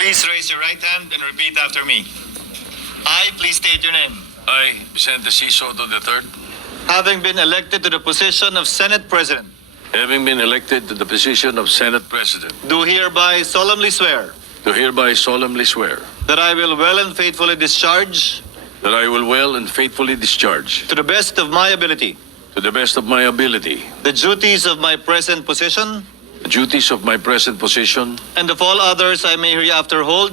Please raise your right hand and repeat after me. I, please state your name. I, Vicente C. Soto III, Having been elected to the position of Senate President, having been elected to the position of Senate President, do hereby solemnly swear do hereby solemnly swear that I will well and faithfully discharge, that I will well and faithfully discharge, to the best of my ability, to the best of my ability, the duties of my present position the duties of my present position, and of all others I may hereafter hold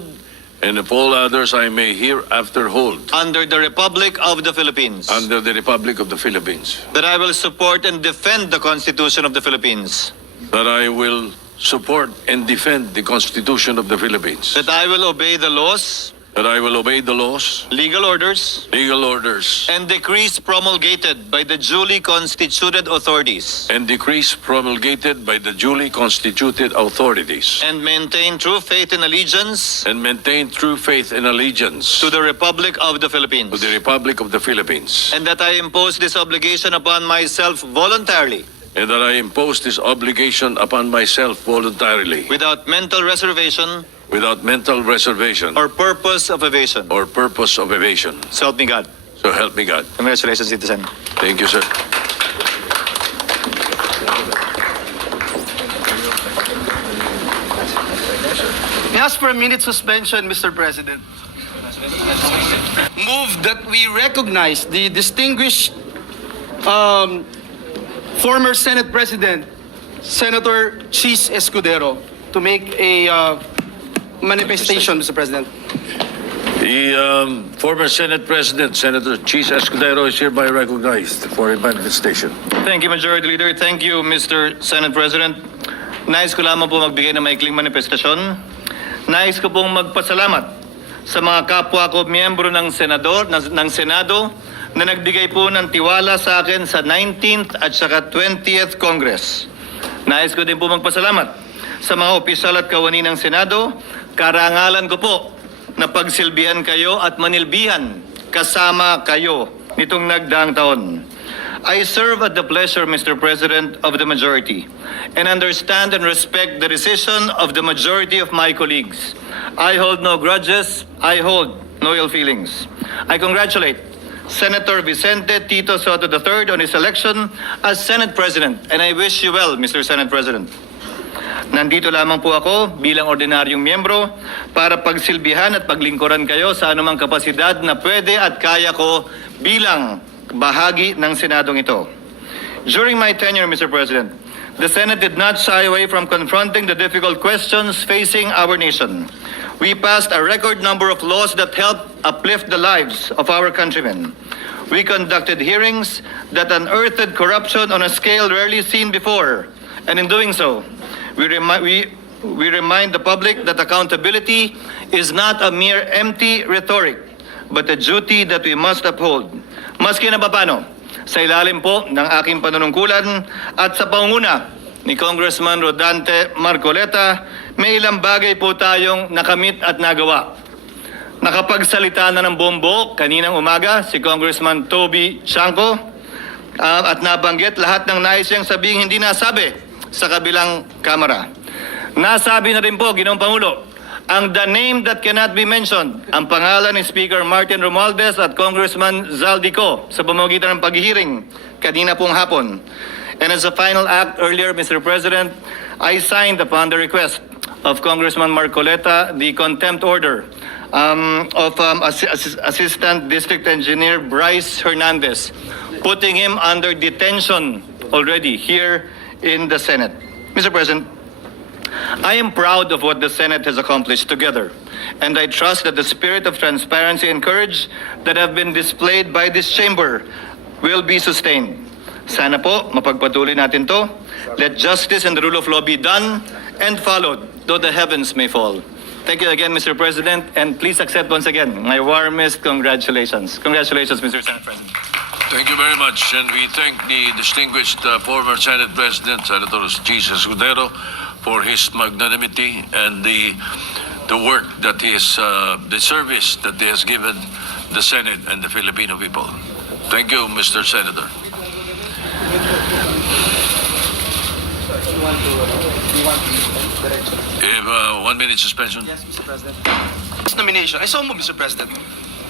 and of all others I may hereafter hold under the Republic of the Philippines. under the Republic of the Philippines, That I will support and defend the Constitution of the Philippines. that I will support and defend the Constitution of the Philippines, That I will obey the laws, that I will obey the laws, legal orders, legal orders, and decrees promulgated by the duly constituted authorities, and decrees promulgated by the duly constituted authorities, and maintain true faith and allegiance and maintain true faith and allegiance to the Republic of the to Philippines. the Republic of the Philippines, And that I impose this obligation upon myself voluntarily, and that I impose this obligation upon myself voluntarily, without mental reservation without mental reservation or purpose of evasion. or purpose of evasion. So help me God. So help me God. Congratulations, citizen. Thank you, sir. May I ask for a minute suspension, Mr. President. Move that we recognize the distinguished former Senate President, Senator Chis Escudero, to make a manifestation, Mr. President. The former Senate President, Senator Chis Escudero, is hereby recognized for a manifestation. Thank you, Majority Leader. Thank you, Mr. Senate President. Nais ko lamang po magbigay ng maikling manifestasyon. Nais ko pong magpasalamat sa mga kapwa ko miyembro ng Senado na nagbigay po ng tiwala sa akin sa 19th at saka 20th Congress. Nais ko din po magpasalamat sa mga opisyal at kawani ng Senado. Karangalan ko po na pagsilbihan kayo at manilbihan kasama kayo nitong nagdaang taon. I serve at the pleasure, Mr. President, of the majority and understand and respect the decision of the majority of my colleagues. I hold no grudges. I hold no ill feelings. I congratulate Senator Vicente Tito Soto III on his election as Senate President, and I wish you well, Mr. Senate President. Nandito lamang po ako bilang ordinaryong miyembro para pagsilbihan at paglingkuran kayo sa anumang kapasidad na pwede at kaya ko bilang bahagi ng Senadong ito. During my tenure, Mr. President, the Senate did not shy away from confronting the difficult questions facing our nation. We passed a record number of laws that helped uplift the lives of our countrymen. We conducted hearings that unearthed corruption on a scale rarely seen before. And in doing so, we remind the public that accountability is not a mere empty rhetoric, but a duty that we must uphold. Maski na papano, sa ilalim po ng aking panunungkulan at sa pangunguna ni Congressman Rodante Marcoleta, may ilang bagay po tayong nakamit at nagawa. Nakapagsalita na ng bombo kaninang umaga si Congressman Toby Chanco at nabanggit lahat ng nais niyang sabihing hindi nasabi sa kabilang kamera. Nasabi na rin po, Ginoong Pangulo, ang the name that cannot be mentioned, ang pangalan ni Speaker Martin Romualdez at Congressman Zaldico sa pamamagitan ng paghihiring kanina pong hapon. And as a final act earlier, Mr. President, I signed upon the request of Congressman Marcoleta the contempt order of Assistant District Engineer Bryce Hernandez, putting him under detention already here in the Senate. Mr. President, I am proud of what the Senate has accomplished together, and I trust that the spirit of transparency and courage that have been displayed by this chamber will be sustained. Sana po, mapagpatuloy natin to. Let justice and the rule of law be done and followed, though the heavens may fall. Thank you again, Mr. President, and please accept once again my warmest congratulations. Congratulations, Mr. Senate President. Thank you very much, and we thank the distinguished former Senate President, Senator Chis Escudero, for his magnanimity and the work that he is, the service that he has given the Senate and the Filipino people. Thank you, Mr. Senator. We have a 1 minute suspension. Yes, Mr. President. Nomination. I so move, Mr. President.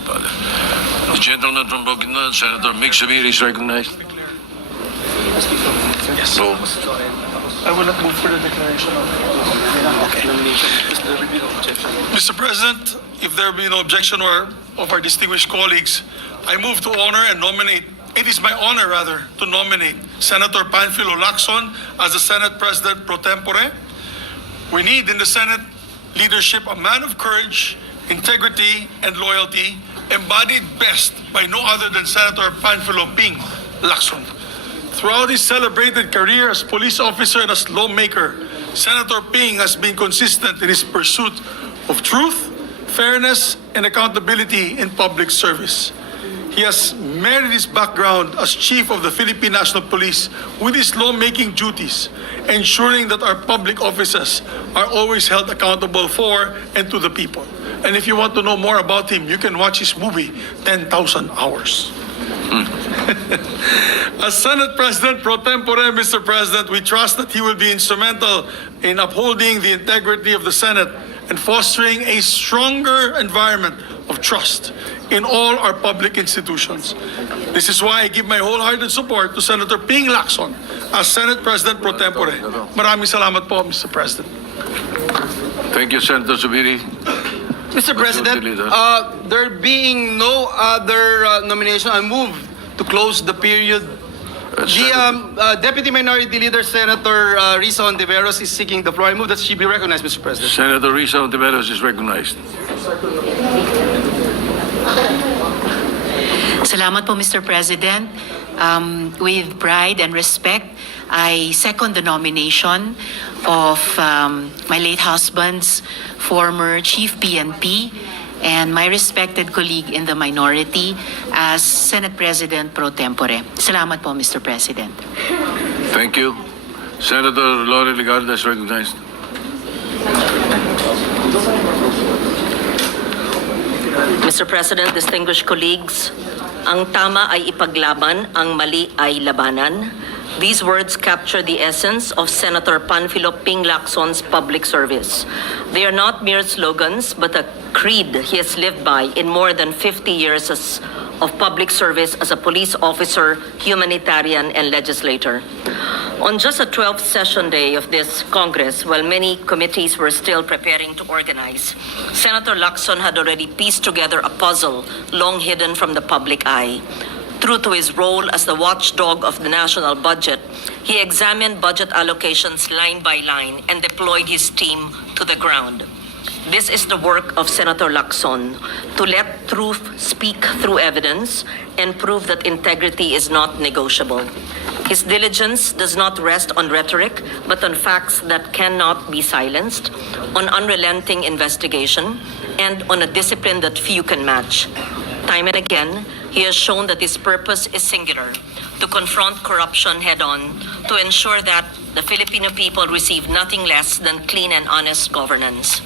The gentleman from Bukidnon, Senator Mick Zubiri is recognized. Yes. So, I will not move for the declaration of nomination. Mr. President, if there be no objection or of our distinguished colleagues, I move to honor and nominate, it is my honor rather, to nominate Senator Panfilo Lacson as the Senate President Pro Tempore. We need in the Senate leadership a man of courage, integrity, and loyalty, embodied best by no other than Senator Panfilo Ping Lacson. Throughout his celebrated career as police officer and as lawmaker, Senator Ping has been consistent in his pursuit of truth, fairness, and accountability in public service. He has married his background as Chief of the Philippine National Police with his lawmaking duties, ensuring that our public offices are always held accountable for and to the people. And if you want to know more about him, you can watch his movie, 10,000 Hours. As Senate President Pro Tempore, Mr. President, we trust that he will be instrumental in upholding the integrity of the Senate and fostering a stronger environment of trust in all our public institutions. This is why I give my wholehearted support to Senator Ping Lacson as Senate President Pro Tempore. Maraming salamat po, Mr. President. thank you, Senator Zubiri. Mr. President, there being no other nomination, I move to close the period. The Deputy Minority Leader, Senator Risa Ontiveros, is seeking the floor. I move that she be recognized, Mr. President. Senator Risa Ontiveros is recognized. Salamat po, Mr. President. With pride and respect, I second the nomination of my late husband's former Chief PNP and my respected colleague in the minority as Senate President Pro Tempore. Salamat po, Mr. President. Thank you. Senator Lore Ligarda is recognized. Mr. President, distinguished colleagues, ang tama ay ipaglaban, ang mali ay labanan. These words capture the essence of Senator Panfilo Ping Lacson's public service. They are not mere slogans, but a creed he has lived by in more than 50 years of public service as a police officer, humanitarian, and legislator. On just the 12th session day of this Congress, while many committees were still preparing to organize, Senator Lacson had already pieced together a puzzle long hidden from the public eye. True to his role as the watchdog of the national budget, he examined budget allocations line by line and deployed his team to the ground. This is the work of Senator Lacson, to let truth speak through evidence and prove that integrity is not negotiable. His diligence does not rest on rhetoric, but on facts that cannot be silenced, on unrelenting investigation, and on a discipline that few can match. Time and again, he has shown that his purpose is singular, to confront corruption head-on, to ensure that the Filipino people receive nothing less than clean and honest governance.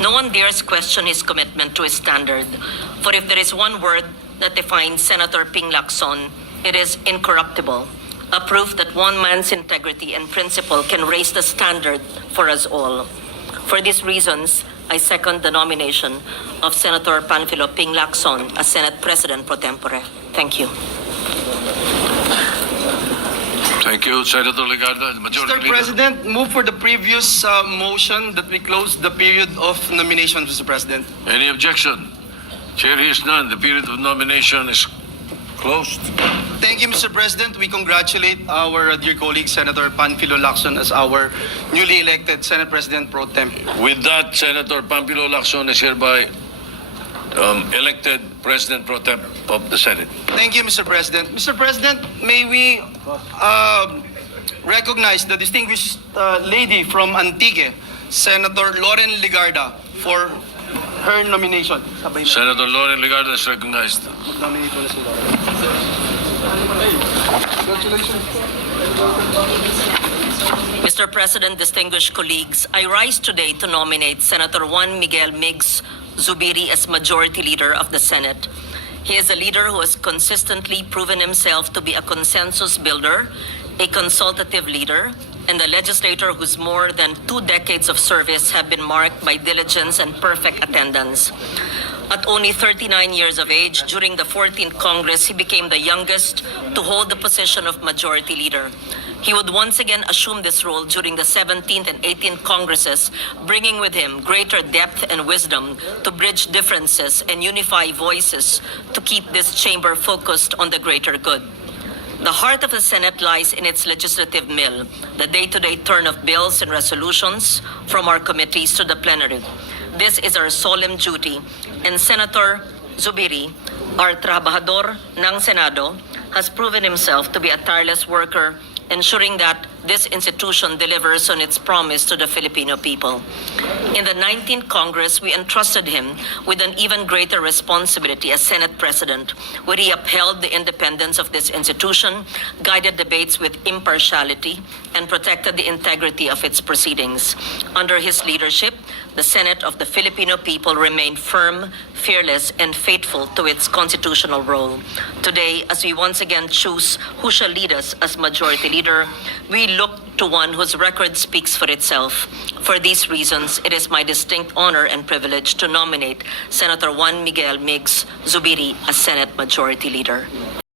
No one dares question his commitment to his standard, for if there is one word that defines Senator Ping Lacson, it is incorruptible, a proof that one man's integrity and principle can raise the standard for us all. For these reasons, I second the nomination of Senator Panfilo Ping Lacson as Senate President Pro Tempore. Thank you. Thank you, Senator Ligarda. Majority Mr. Leader. President, move for the previous motion that we close the period of nomination, Mr. President. Any objection? Chair hears none. The period of nomination is closed. Thank you, Mr. President. We congratulate our dear colleague, Senator Panfilo Lacson, as our newly elected Senate President Pro Tempore. With that, Senator Panfilo Lacson is hereby elected President Pro Tem of the Senate. Thank you, Mr. President. Mr. President, may we recognize the distinguished lady from Antique, Senator Lauren Ligarda, for her nomination. Sabay na. Senator Lauren Ligarda is recognized. Mag-nominate mo na si Lauren. Congratulations. Mr. President, distinguished colleagues, I rise today to nominate Senator Juan Miguel Migs Zubiri as Majority Leader of the Senate. He is a leader who has consistently proven himself to be a consensus builder, a consultative leader, and the legislator whose more than 2 decades of service have been marked by diligence and perfect attendance. At only 39 years of age, during the 14th Congress, he became the youngest to hold the position of Majority Leader. He would once again assume this role during the 17th and 18th Congresses, bringing with him greater depth and wisdom to bridge differences and unify voices to keep this chamber focused on the greater good. The heart of the Senate lies in its legislative mill, the day-to-day turn of bills and resolutions from our committees to the plenary. This is our solemn duty, and Senator Zubiri, our trabajador ng Senado, has proven himself to be a tireless worker, ensuring that this institution delivers on its promise to the Filipino people. In the 19th Congress, we entrusted him with an even greater responsibility as Senate President, where he upheld the independence of this institution, guided debates with impartiality, and protected the integrity of its proceedings. Under his leadership, the Senate of the Filipino people remained firm, fearless, and faithful to its constitutional role. Today, as we once again choose who shall lead us as Majority Leader, we look to one whose record speaks for itself. For these reasons, it is my distinct honor and privilege to nominate Senator Juan Miguel Mix Zubiri as Senate Majority Leader.